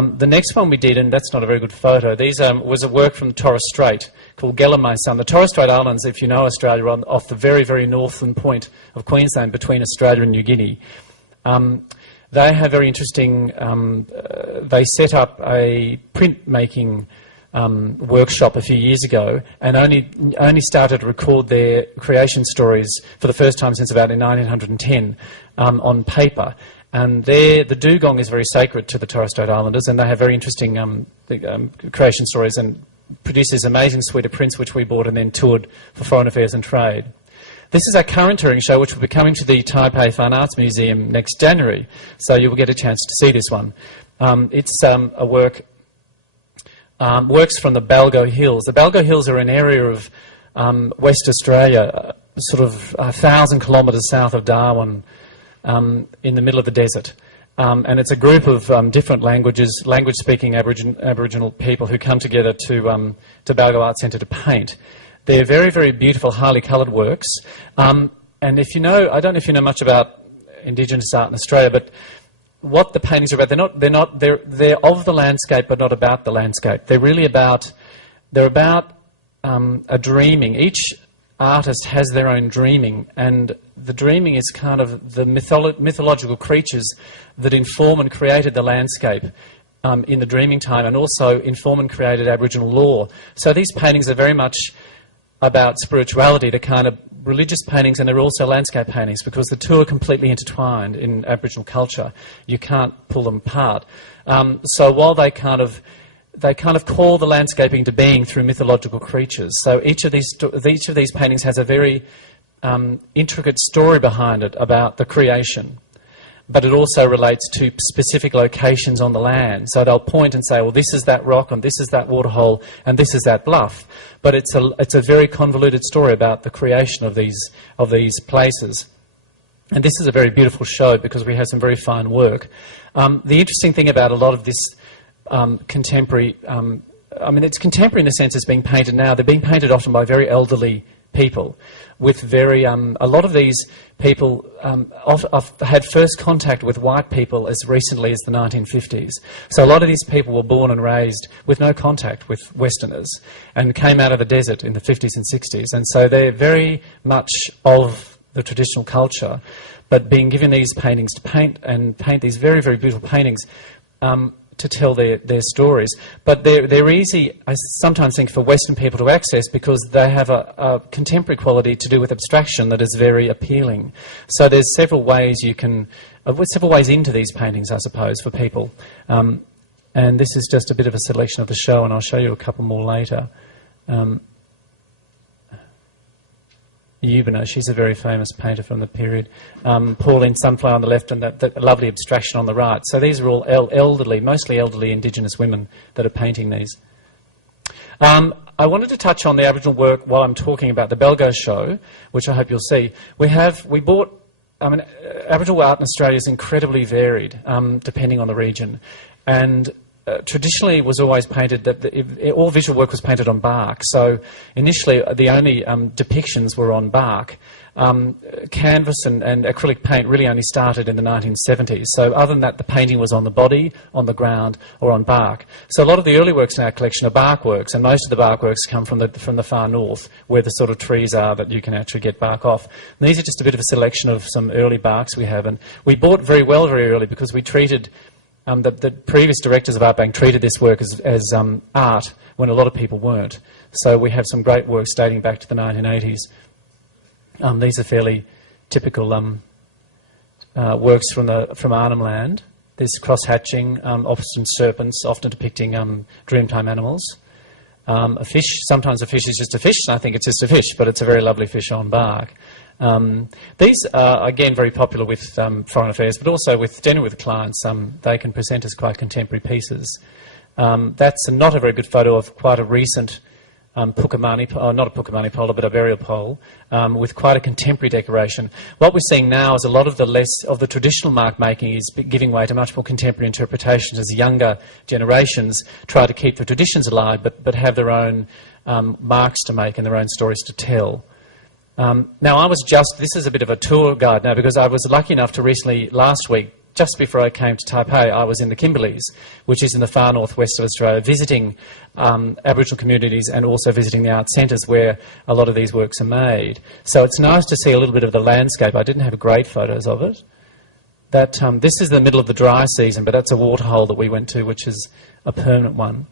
The next one we did, and that's not a very good photo, these was a work from the Torres Strait called Gellermay Sun. The Torres Strait Islands, if you know Australia, are off the very, very northern point of Queensland between Australia and New Guinea. They have very interesting, they set up a printmaking workshop a few years ago and only started to record their creation stories for the first time since about 1910 on paper. And the dugong is very sacred to the Torres Strait Islanders, and they have very interesting creation stories and produce this amazing suite of prints which we bought and then toured for Foreign Affairs and Trade. This is our current touring show, which will be coming to the Taipei Fine Arts Museum next January, so you will get a chance to see this one. It's a works from the Balgo Hills. The Balgo Hills are an area of West Australia, sort of 1,000 kilometres south of Darwin, in the middle of the desert. And it's a group of different language-speaking Aboriginal people who come together to Balgo Art Centre to paint. They're very, very beautiful, highly coloured works. And if you know, I don't know if you know much about Indigenous art in Australia, but what the paintings are about, they're of the landscape, but not about the landscape. They're really about a dreaming. Each artist has their own dreaming, and the dreaming is kind of the mythological creatures that inform and created the landscape in the dreaming time, and also inform and created Aboriginal law. So these paintings are very much about spirituality, the kind of religious paintings, and they're also landscape paintings, because the two are completely intertwined in Aboriginal culture. You can't pull them apart. So while they kind of call the landscape into being through mythological creatures. So each of these paintings has a very intricate story behind it about the creation, but it also relates to specific locations on the land. So they'll point and say, well, this is that rock, and this is that waterhole, and this is that bluff. But it's a very convoluted story about the creation of these places. And this is a very beautiful show because we have some very fine work. The interesting thing about a lot of this contemporary, I mean, it's contemporary in the sense it's being painted now. They're being painted often by very elderly people with very, a lot of these people have had first contact with white people as recently as the 1950s. So a lot of these people were born and raised with no contact with Westerners and came out of the desert in the 50s and 60s. And so they're very much of the traditional culture, but being given these paintings to paint these very, very beautiful paintings to tell their stories. But they're easy, I sometimes think, for Western people to access because they have a contemporary quality to do with abstraction that is very appealing. So there's several ways you can, several ways into these paintings, I suppose, for people. And this is just a bit of a selection of the show, and I'll show you a couple more later. Huguenot, she's a very famous painter from the period. Pauline Sunflower on the left and that lovely abstraction on the right. So these are all elderly, mostly elderly Indigenous women that are painting these. I wanted to touch on the Aboriginal work while I'm talking about the Balgo show, which I hope you'll see. Aboriginal art in Australia is incredibly varied, depending on the region. And traditionally it was always painted, all visual work was painted on bark. So initially the only depictions were on bark. Canvas and acrylic paint really only started in the 1970s. So other than that, the painting was on the body, on the ground, or on bark. So a lot of the early works in our collection are bark works, and most of the bark works come from the far north, where the sort of trees are that you can actually get bark off. And these are just a bit of a selection of some early barks we have. And we bought very well very early because we treated the previous directors of Art Bank treated this work as art when a lot of people weren't. So we have some great works dating back to the 1980s. These are fairly typical works from Arnhem Land. There's cross-hatching, opposite serpents, often depicting dreamtime animals. A fish, sometimes a fish is just a fish, and I think it's just a fish, but it's a very lovely fish on bark. These are, again, very popular with Foreign Affairs, but also generally with clients. They can present as quite contemporary pieces. That's not a very good photo of quite a recent Pukamani, not a Pukamani pole, but a burial pole, with quite a contemporary decoration. What we're seeing now is a lot of the traditional mark making is giving way to much more contemporary interpretations as younger generations try to keep the traditions alive, but have their own marks to make and their own stories to tell. Now, this is a bit of a tour guide now, because I was lucky enough to recently, last week, just before I came to Taipei, I was in the Kimberleys, which is in the far northwest of Australia, visiting Aboriginal communities and also visiting the art centres where a lot of these works are made. So it's nice to see a little bit of the landscape. I didn't have great photos of it. That this is the middle of the dry season, but that's a waterhole that we went to, which is a permanent one.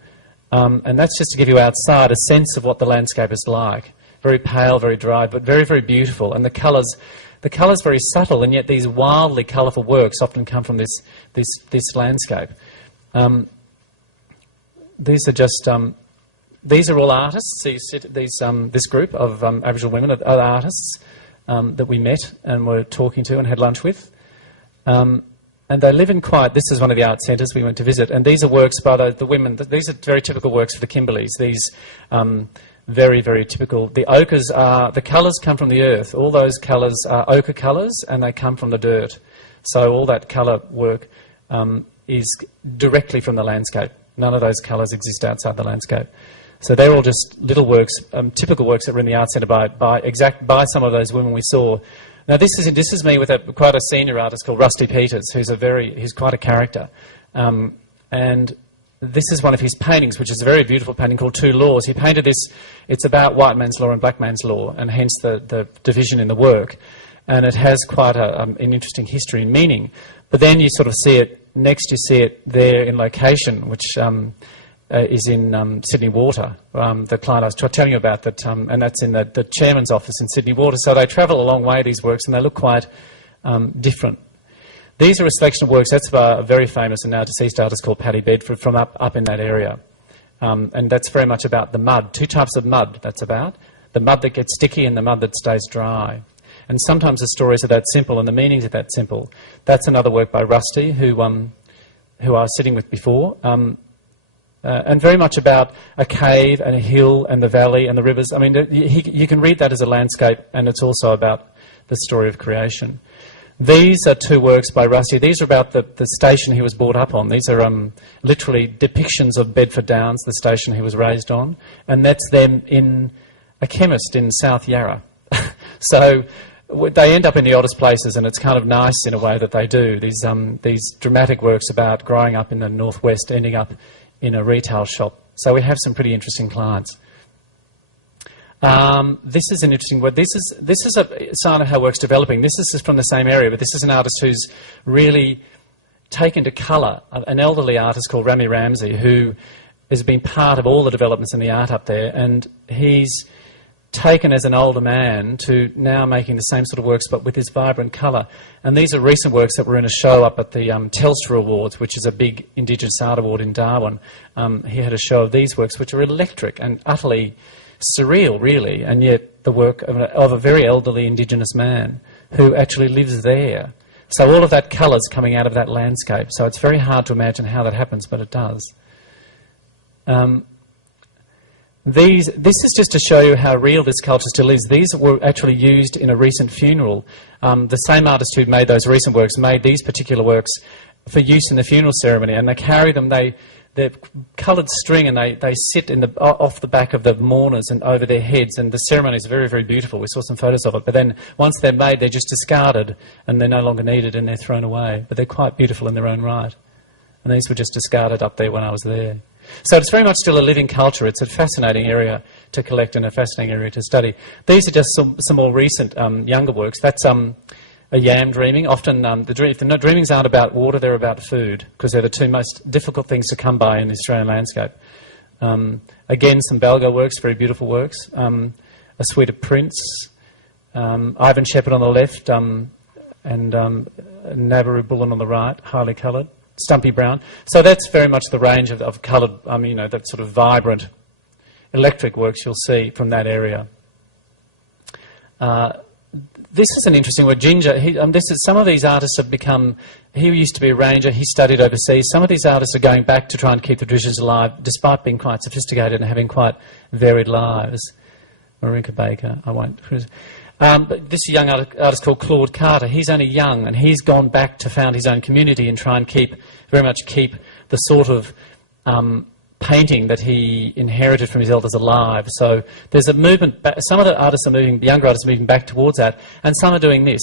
And that's just to give you outside a sense of what the landscape is like. Very pale, very dry, but very, very beautiful. And the colours very subtle, and yet these wildly colourful works often come from this landscape. These are just these are all artists. This group of Aboriginal women are artists that we met and were talking to and had lunch with. And they live in this is one of the art centres we went to visit, and these are works by the women. These are very typical works for the Kimberleys. These very, very typical. The ochres the colours come from the earth. All those colours are ochre colours, and they come from the dirt. So all that colour work is directly from the landscape. None of those colours exist outside the landscape. So they're all just little works, typical works that were in the art centre by some of those women we saw. Now this is me with quite a senior artist called Rusty Peters, who's quite a character, and this is one of his paintings, which is a very beautiful painting called Two Laws. He painted this. It's about white man's law and black man's law, and hence the division in the work. And it has quite an interesting history and meaning. But then you sort of see it next. You see it there in location, which is in Sydney Water. The client I was telling you about that, and that's in the chairman's office in Sydney Water. So they travel a long way, these works, and they look quite different. These are a selection of works. That's by a very famous and now deceased artist called Paddy Bedford from up in that area. And that's very much about the mud. Two types of mud that's about. The mud that gets sticky and the mud that stays dry. And sometimes the stories are that simple and the meanings are that simple. That's another work by Rusty, who I was sitting with before. And very much about a cave and a hill and the valley and the rivers. I mean, you can read that as a landscape, and it's also about the story of creation. These are two works by Rusty. These are about the station he was brought up on. These are literally depictions of Bedford Downs, the station he was raised on, and that's them in a chemist in South Yarra. So they end up in the oddest places, and it's kind of nice in a way that they do. These dramatic works about growing up in the northwest, ending up in a retail shop. So we have some pretty interesting clients. This is an interesting word. This is a sign of how work's developing. This is from the same area, but this is an artist who's really taken to colour, an elderly artist called Rami Ramsey, who has been part of all the developments in the art up there, and he's taken as an older man to now making the same sort of works but with this vibrant colour. And these are recent works that were in a show up at the Telstra Awards, which is a big Indigenous art award in Darwin. He had a show of these works which are electric and utterly surreal, really, and yet the work of a very elderly Indigenous man who actually lives there. So all of that colour's coming out of that landscape. So it's very hard to imagine how that happens, but it does. This is just to show you how real this culture still is. These were actually used in a recent funeral. The same artist who made those recent works made these particular works for use in the funeral ceremony, and they carry them. They're coloured string, and they sit off the back of the mourners and over their heads, and the ceremony is very, very beautiful. We saw some photos of it, but then once they're made, they're just discarded, and they're no longer needed, and they're thrown away. But they're quite beautiful in their own right. And these were just discarded up there when I was there. So it's very much still a living culture. It's a fascinating area to collect and a fascinating area to study. These are just some more recent, younger works. That's a yam dreaming. Often if the dreamings aren't about water, they're about food, because they're the two most difficult things to come by in the Australian landscape. Again, some Balgo works, very beautiful works. A Suite of Prints, Ivan Shepherd on the left, and Nabaru Bullen on the right, highly coloured. Stumpy Brown. So that's very much the range of coloured, that sort of vibrant electric works you'll see from that area. This is an interesting word, Ginger. Some of these artists have become... He used to be a ranger. He studied overseas. Some of these artists are going back to try and keep the traditions alive, despite being quite sophisticated and having quite varied lives. Marinka Baker, I won't... but this young artist called Claude Carter, he's only young, and he's gone back to found his own community and try and very much keep the sort of painting that he inherited from his elders alive. So there's a movement, some of the artists are moving, the younger artists are moving back towards that, and some are doing this.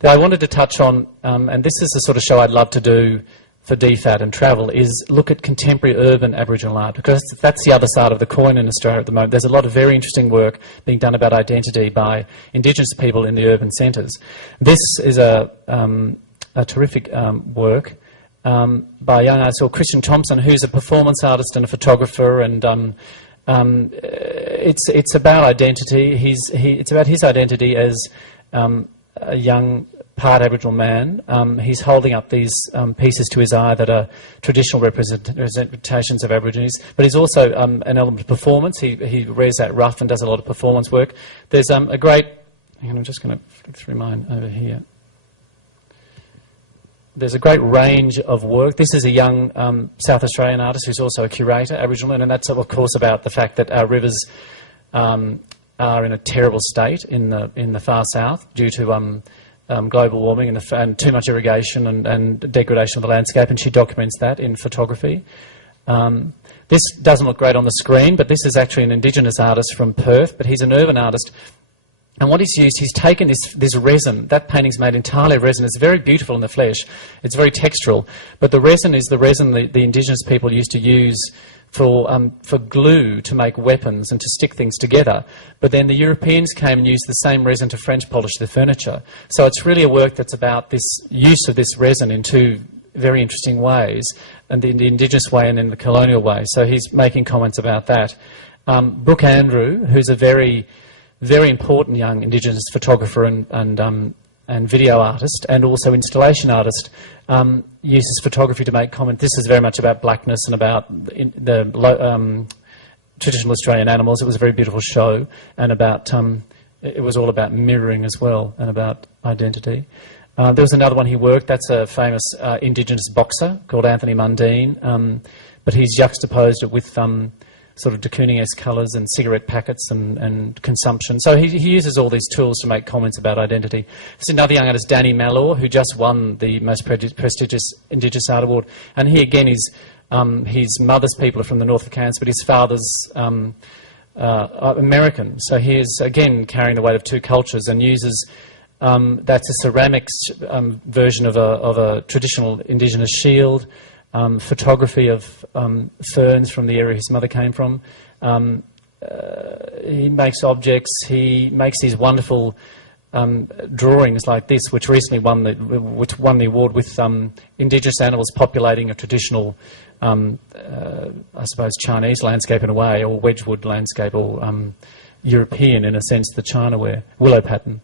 that I wanted to touch on, and this is the sort of show I'd love to do for DFAT and travel, is look at contemporary urban Aboriginal art, because that's the other side of the coin in Australia at the moment. There's a lot of very interesting work being done about identity by Indigenous people in the urban centres. This is a terrific work by a young artist called Christian Thompson, who's a performance artist and a photographer, and it's about identity. It's about his identity as a young part Aboriginal man. He's holding up these pieces to his eye that are traditional representations of Aborigines, but he's also an element of performance. He wears that ruff and does a lot of performance work. There's a great... Hang on, I'm just going to flick through mine over here. There's a great range of work. This is a young South Australian artist who's also a curator, Aboriginal, and that's of course about the fact that our rivers are in a terrible state in the far south due to global warming and too much irrigation and degradation of the landscape, and she documents that in photography. This doesn't look great on the screen, but this is actually an Indigenous artist from Perth, but he's an urban artist. And what he's used, he's taken this resin. That painting's made entirely of resin. It's very beautiful in the flesh. It's very textural. But the resin is the resin the Indigenous people used to use for glue to make weapons and to stick things together. But then the Europeans came and used the same resin to French polish their furniture. So it's really a work that's about this use of this resin in two very interesting ways, and in the Indigenous way and in the colonial way. So he's making comments about that. Brooke Andrew, who's a very important young Indigenous photographer and video artist, and also installation artist, uses photography to make comment. This is very much about blackness and about the traditional Australian animals. It was a very beautiful show, and about it was all about mirroring as well, and about identity. There was another one he worked. That's a famous Indigenous boxer called Anthony Mundine, but he's juxtaposed it with sort of de Kooning-esque colours and cigarette packets and consumption. So he uses all these tools to make comments about identity. There's another young artist, Danny Mallow, who just won the most prestigious Indigenous Art Award. And he, again, his mother's people are from the north of Cairns, but his father's American. So he is, again, carrying the weight of two cultures, and uses... that's a ceramics version of a traditional Indigenous shield, photography of ferns from the area his mother came from. He makes objects. He makes these wonderful drawings like this, which recently won the award with Indigenous animals populating a traditional, I suppose, Chinese landscape in a way, or Wedgwood landscape, or European in a sense, the China willow pattern.